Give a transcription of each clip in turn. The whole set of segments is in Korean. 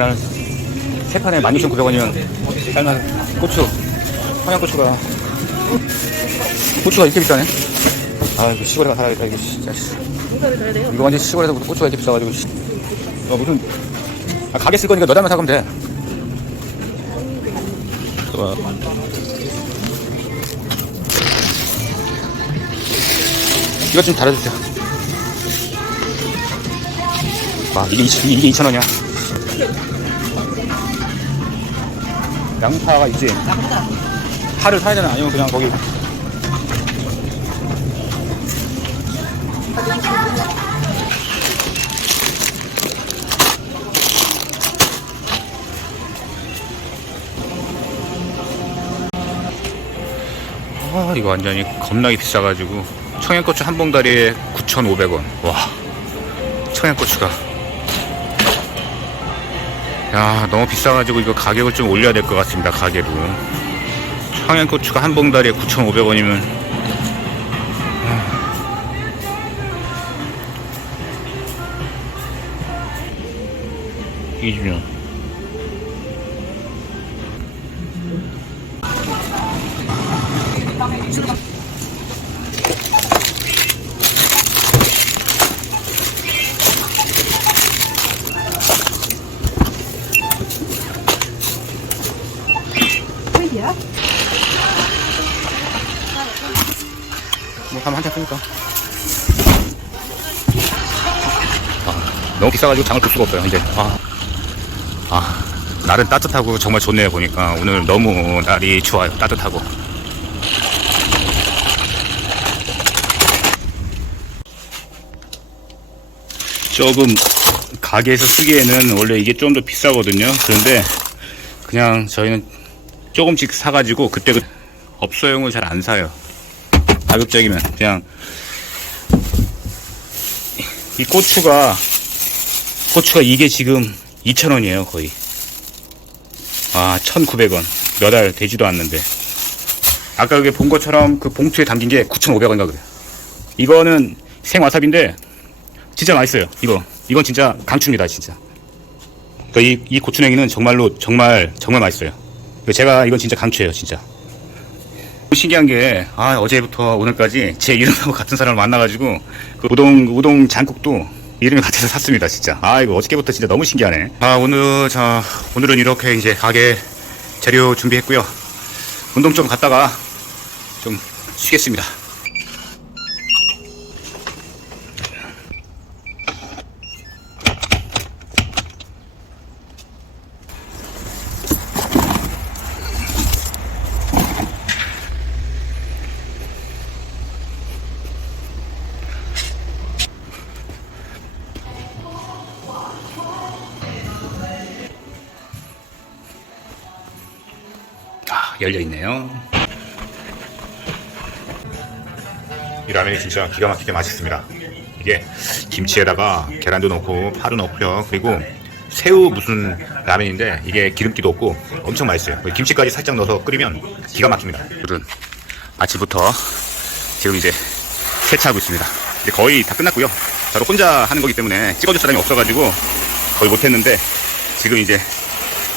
계란 세 판에 16,900원이면 삶은 고추 청양고추가 고추가 이렇게 비싸네 아 이거 시골에 가서 살아야겠다 이거 진짜 씨. 이거 완전 시골에서 고추가 이렇게 비싸가지고 씨. 어, 무슨 아, 가게 쓸 거니까 너 달만 사가면 돼 좋아. 이것 좀 달아주세요 와 이게 2, 이게 2,000원이야 양파가 있지 파를 사야 되나? 아니면 그냥 거기 아 이거 완전히 겁나게 비싸가지고 청양고추 한 봉다리에 9,500원. 와 청양고추가 야 너무 비싸가지고 이거 가격을 좀 올려야 될 것 같습니다 가게로 청양고추가 한 봉다리에 9,500원이면. 이주 년뭐 하면 한잔 쓰니까? 아, 너무 비싸가지고 장을 볼 수가 없어요 이제 아, 아 날은 따뜻하고 정말 좋네요 보니까. 오늘 너무 날이 좋아요 따뜻하고. 조금 가게에서 쓰기에는 원래 이게 좀 더 비싸거든요. 그런데 그냥 저희는 조금씩 사가지고 그때 그 업소용을 잘 안 사요. 가급적이면 그냥 이 고추가 고추가 이게 지금 2,000원이에요 거의. 아 1,900원. 몇 알 되지도 않는데. 아까 그게 본 것처럼 그 봉투에 담긴 게 9,500원인가 그래요. 이거는 생와사비인데 진짜 맛있어요 이거. 이건 진짜 강추입니다 진짜. 그러니까 이, 이 고추냉이는 정말로 정말 정말 맛있어요 제가 이건 진짜 강추예요 진짜 신기한 게, 아, 어제부터 오늘까지 제 이름하고 같은 사람을 만나가지고, 그 우동, 우동 장국도 이름이 같아서 샀습니다, 진짜. 아, 이거 어저께부터 진짜 너무 신기하네. 아, 오늘, 자, 오늘은 이렇게 이제 가게 재료 준비했고요 운동 좀 갔다가 좀 쉬겠습니다. 열려있네요. 이 라면이 진짜 기가 막히게 맛있습니다. 이게 김치에다가 계란도 넣고 파도 넣고요. 그리고 새우 무슨 라면인데 이게 기름기도 없고 엄청 맛있어요. 김치까지 살짝 넣어서 끓이면 기가 막힙니다. 오늘은 아침부터 지금 이제 세차하고 있습니다. 이제 거의 다 끝났고요. 저도 혼자 하는 거기 때문에 찍어줄 사람이 없어가지고 거의 못했는데 지금 이제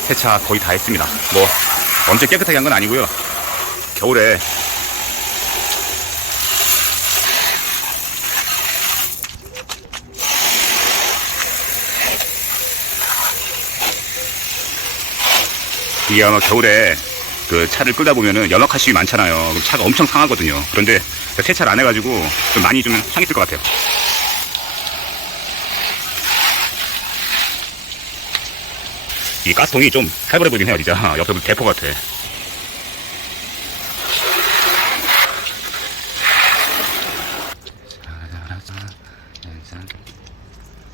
세차 거의 다 했습니다. 뭐 엄청 깨끗하게 한 건 아니고요. 겨울에 이게 아마 겨울에 그 차를 끌다 보면은 연락하시기 많잖아요. 그럼 차가 엄청 상하거든요. 그런데 세차를 안 해가지고 좀 많이 좀 상했을 것 같아요. 이 가스통이 좀 살벌해 보이긴 해요, 진짜. 옆에 대포 같아.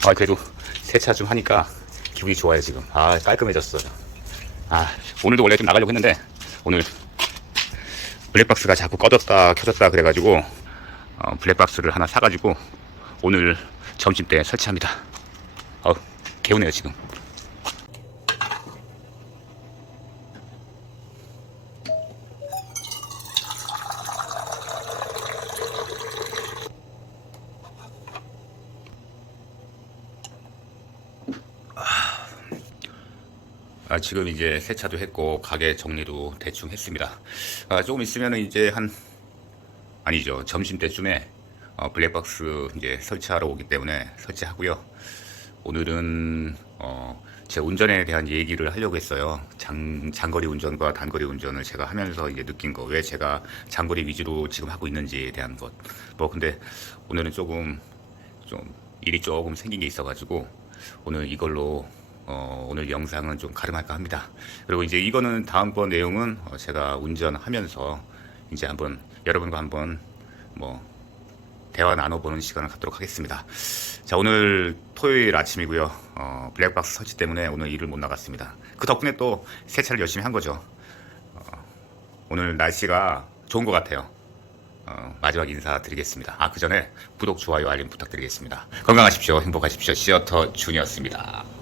아, 그래도 세차 좀 하니까 기분이 좋아요, 지금. 아, 깔끔해졌어요. 아, 오늘도 원래 좀 나가려고 했는데, 오늘 블랙박스가 자꾸 꺼졌다, 켜졌다 그래가지고, 어, 블랙박스를 하나 사가지고, 오늘 점심 때 설치합니다. 어, 개운해요, 지금. 아, 지금 이제 세차도 했고 가게 정리도 대충 했습니다. 아, 조금 있으면 이제 한 아니죠 점심 때쯤에 어, 블랙박스 이제 설치하러 오기 때문에 설치하고요. 오늘은 어, 제 운전에 대한 얘기를 하려고 했어요. 장, 장거리 운전과 단거리 운전을 제가 하면서 이제 느낀 거, 왜 제가 장거리 위주로 지금 하고 있는지에 대한 것. 뭐 근데 오늘은 조금 좀 일이 조금 생긴 게 있어가지고 오늘 이걸로 어, 오늘 영상은 좀 가름할까 합니다. 그리고 이제 이거는 다음번 내용은 어, 제가 운전하면서 이제 한번 여러분과 한번 뭐 대화 나눠보는 시간을 갖도록 하겠습니다. 자, 오늘 토요일 아침이고요. 어, 블랙박스 설치 때문에 오늘 일을 못 나갔습니다. 그 덕분에 또 세차를 열심히 한 거죠. 어, 오늘 날씨가 좋은 것 같아요. 어, 마지막 인사드리겠습니다. 아, 그 전에 구독, 좋아요, 알림 부탁드리겠습니다. 건강하십시오. 행복하십시오. 시어터 준이었습니다.